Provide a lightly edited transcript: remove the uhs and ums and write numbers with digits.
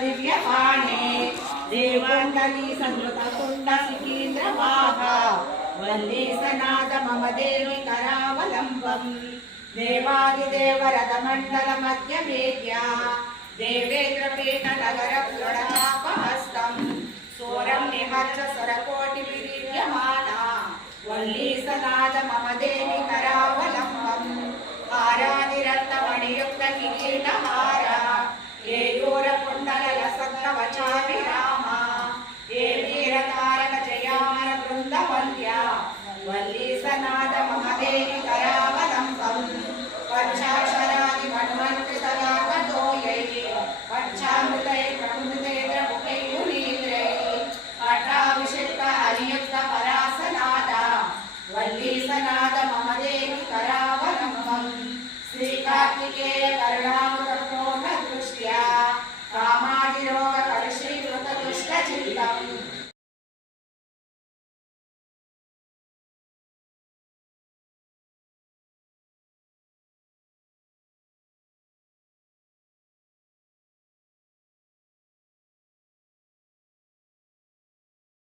दिव्यपाणे देवाङ्गली संवृतकुण्ड सिकीन्द्रवाह वल्ली सनाद मम देवी करावलम्बम् देवादिदेवरथमण्डल मध्यवेद्या देवेन्द्रपीठनगरप्रणतापहस्तम् सोरं निहर्ष सरकोटिविरीड्यमाना वल्ली सनाद मम देवी करावलम्बम् हारादिरत्नमणियुक्त किरीटहारा केयूरकुण्डलसत्कवचाभिरामा हे वीरतारक जयामर वृन्दवन्द्या वल्ली सनाद मम देवी करावलम्बम्